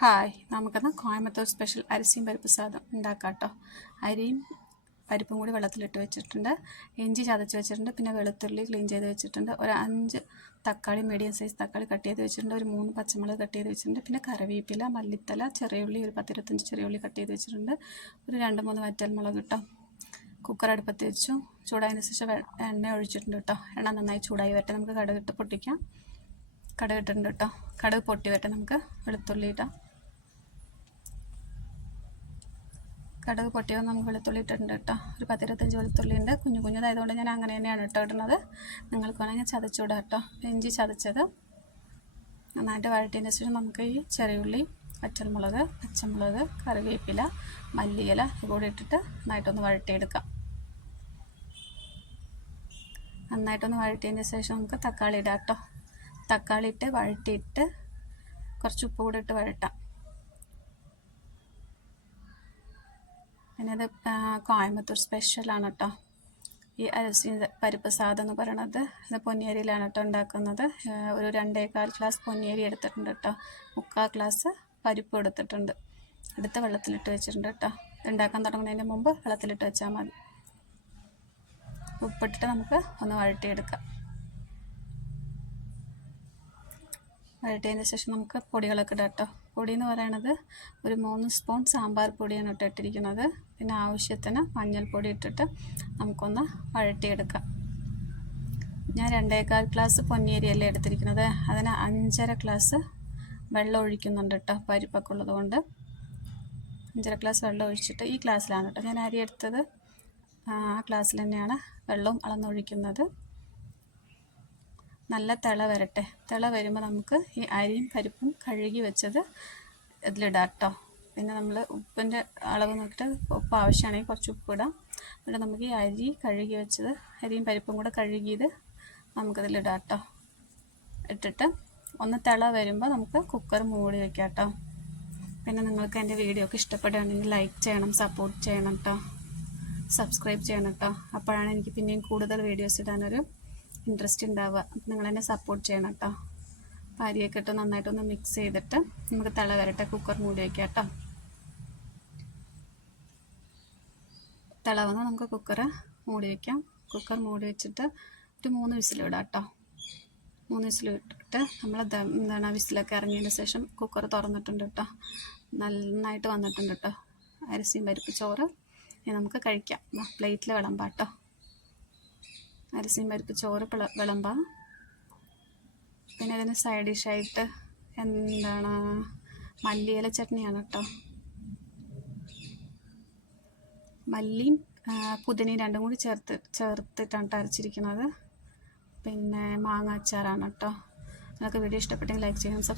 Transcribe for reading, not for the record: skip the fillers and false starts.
Hi, നമുക്കിന്ന് Coimbatore special അരിസിയും പരിപ്പ് സാദം ഉണ്ടാക്കാം കേട്ടോ. അരിയും പരിപ്പും കൂടി വെള്ളത്തിലിട്ട് വെച്ചിട്ടുണ്ട്, ഇഞ്ചി ചതച്ച് വെച്ചിട്ടുണ്ട്, പിന്നെ വെളുത്തുള്ളി ക്ലീൻ ചെയ്ത് വെച്ചിട്ടുണ്ട്, ഒരു 5 തക്കാളി മീഡിയം സൈസ് തക്കാളി കട്ട് ചെയ്ത് വെച്ചിട്ടുണ്ട്, ഒരു 3 പച്ചമുളക് കട്ട് ചെയ്ത് വെച്ചിട്ടുണ്ട്, പിന്നെ കറിവേപ്പില, മല്ലിത്തല, ചെറിയുള്ളി ഒരു 10-25 ചെറിയുള്ളി കട്ട് ചെയ്ത് വെച്ചിട്ടുണ്ട്, ഒരു 2-3 വറ്റൽമുളക് കേട്ടോ. കുക്കർ അടുപ്പത്ത് വെച്ചു, ചൂടായതിന് ശേഷം എണ്ണ ഒഴിച്ചിട്ടുണ്ട് കേട്ടോ. എണ്ണ നന്നായി ചൂടായി വരട്ടെ, നമുക്ക് കടുകിട്ട് പൊട്ടിക്കാം. കടുകിട്ടുണ്ട് കേട്ടോ. കടുക് പൊട്ടി വരട്ടെ, നമുക്ക് വെളുത്തുള്ളി ഇടാം. കടുക് പൊട്ടിയോ നമുക്ക് വെളുത്തുള്ളി ഇട്ടിട്ടുണ്ട് കേട്ടോ. ഒരു 10-25 വെളുത്തുള്ളി ഉണ്ട്, കുഞ്ഞു കുഞ്ഞതായതുകൊണ്ട് ഞാൻ അങ്ങനെ തന്നെയാണ് കേട്ടോ ഇടുന്നത്. നിങ്ങൾക്ക് വേണമെങ്കിൽ ചതച്ചുവിടാം കേട്ടോ. ഇഞ്ചി ചതച്ചത് നന്നായിട്ട് വഴറ്റിയതിന് ശേഷം നമുക്ക് ഈ ചെറിയുള്ളി, വറ്റൽമുളക്, പച്ചമുളക്, കറിവേപ്പില, മല്ലിയില കൂടി ഇട്ടിട്ട് നന്നായിട്ടൊന്ന് വഴറ്റിയെടുക്കാം. നന്നായിട്ടൊന്ന് വഴറ്റിയതിന് ശേഷം നമുക്ക് തക്കാളി ഇടാം കേട്ടോ. തക്കാളി ഇട്ട് വഴറ്റിയിട്ട് കുറച്ച് ഉപ്പ് കൂടി ഇട്ട് വഴട്ടാം. പിന്നെ ഇത് കോയമ്പത്തൂർ സ്പെഷ്യലാണ് കേട്ടോ. ഈ അരിസി പരിപ്പ് സാദം എന്ന് പറയണത് ഇത് പൊന്നിയരിയിലാണ് കേട്ടോ ഉണ്ടാക്കുന്നത്. ഒരു 2.25 ഗ്ലാസ് പൊന്നിയരി എടുത്തിട്ടുണ്ട് കേട്ടോ. 3/4 ഗ്ലാസ് പരിപ്പ് എടുത്തിട്ടുണ്ട്. എടുത്ത് വെള്ളത്തിലിട്ട് വെച്ചിട്ടുണ്ട് കേട്ടോ. ഉണ്ടാക്കാൻ തുടങ്ങുന്നതിന് മുമ്പ് വെള്ളത്തിലിട്ട് വെച്ചാൽ മതി. ഉപ്പിട്ടിട്ട് നമുക്ക് ഒന്ന് വഴറ്റിയെടുക്കാം. വഴറ്റിയതിന് ശേഷം നമുക്ക് പൊടികളൊക്കെ ഇടാം കേട്ടോ. പൊടി എന്ന് പറയുന്നത് ഒരു 3 സ്പൂൺ സാമ്പാർ പൊടിയാണ് ഇട്ടിരിക്കുന്നത്. പിന്നെ ആവശ്യത്തിന് മഞ്ഞൾപ്പൊടി ഇട്ടിട്ട് നമുക്കൊന്ന് വഴറ്റിയെടുക്കാം. ഞാൻ 2.25 ഗ്ലാസ് പൊന്നിയരിയല്ലേ എടുത്തിരിക്കുന്നത്. അതിന് 5.5 ഗ്ലാസ് വെള്ളം ഒഴിക്കുന്നുണ്ട് കേട്ടോ. പരിപ്പൊക്കെ ഉള്ളത് കൊണ്ട് 5.5 ഗ്ലാസ് വെള്ളം ഒഴിച്ചിട്ട് ഈ ഗ്ലാസ്സിലാണ് കേട്ടോ ഞാൻ അരി എടുത്തത്. ആ ഗ്ലാസ്സിൽ തന്നെയാണ് വെള്ളവും അളന്നൊഴിക്കുന്നത്. നല്ല തിള വരട്ടെ. തിള വരുമ്പോൾ നമുക്ക് ഈ അരിയും പരിപ്പും കഴുകി വെച്ചത് ഇതിലിടാം കേട്ടോ. പിന്നെ നമ്മൾ ഉപ്പിൻ്റെ അളവ് നോക്കിയിട്ട് ഉപ്പ് ആവശ്യമാണെങ്കിൽ കുറച്ച് ഉപ്പ് ഇടാം. എന്നിട്ട് നമുക്ക് ഈ അരി കഴുകി വെച്ചത്, അരിയും പരിപ്പും കൂടെ കഴുകിയത് നമുക്കിതിലിടാം കേട്ടോ. ഇട്ടിട്ട് ഒന്ന് തിള വരുമ്പോൾ നമുക്ക് കുക്കർ മൂടി വയ്ക്കാം കേട്ടോ. പിന്നെ നിങ്ങൾക്ക് എൻ്റെ വീഡിയോ ഒക്കെ ഇഷ്ടപ്പെടുകയാണെങ്കിൽ ലൈക്ക് ചെയ്യണം, സപ്പോർട്ട് ചെയ്യണം കേട്ടോ. സബ്സ്ക്രൈബ് ചെയ്യണം കേട്ടോ. അപ്പോഴാണ് എനിക്ക് പിന്നെയും കൂടുതൽ വീഡിയോസ് ഇടാനൊരു ഇൻട്രസ്റ്റ് ഉണ്ടാവുക. അപ്പം നിങ്ങൾ എന്നെ സപ്പോർട്ട് ചെയ്യണം കേട്ടോ. അരിയൊക്കെ ഇട്ട് നന്നായിട്ടൊന്ന് മിക്സ് ചെയ്തിട്ട് നമുക്ക് തിള വരട്ടെ. കുക്കർ മൂടി വയ്ക്കാം കേട്ടോ. തിള വന്ന് നമുക്ക് കുക്കർ മൂടി വയ്ക്കാം. കുക്കർ മൂടി വെച്ചിട്ട് ഒരു 3 വിസിലിടാം കേട്ടോ. 3 വിസിലിട്ടിട്ട് നമ്മൾ വിസിലൊക്കെ ഇറങ്ങിയതിന് ശേഷം കുക്കർ തുറന്നിട്ടുണ്ട് കേട്ടോ. നന്നായിട്ട് വന്നിട്ടുണ്ട് കേട്ടോ അരിസിയും പരിപ്പ് ചോറ്. ഇനി നമുക്ക് കഴിക്കാം. പ്ലേറ്റിൽ വിളമ്പാം കേട്ടോ. അരിസിയും പരിപ്പ് ചോറ് വിളമ്പാം. പിന്നെ അതിന് സൈഡ് ഡിഷായിട്ട് മല്ലിയില ചട്നിയാണ് കേട്ടോ. മല്ലിയും പുതിനയും രണ്ടും കൂടി ചേർത്തിട്ടാണ് അരച്ചിരിക്കുന്നത്. പിന്നെ മാങ്ങ അച്ചാറാണ് കേട്ടോ. നിങ്ങൾക്ക് വീഡിയോ ഇഷ്ടപ്പെട്ടെങ്കിൽ ലൈക്ക് ചെയ്യണം,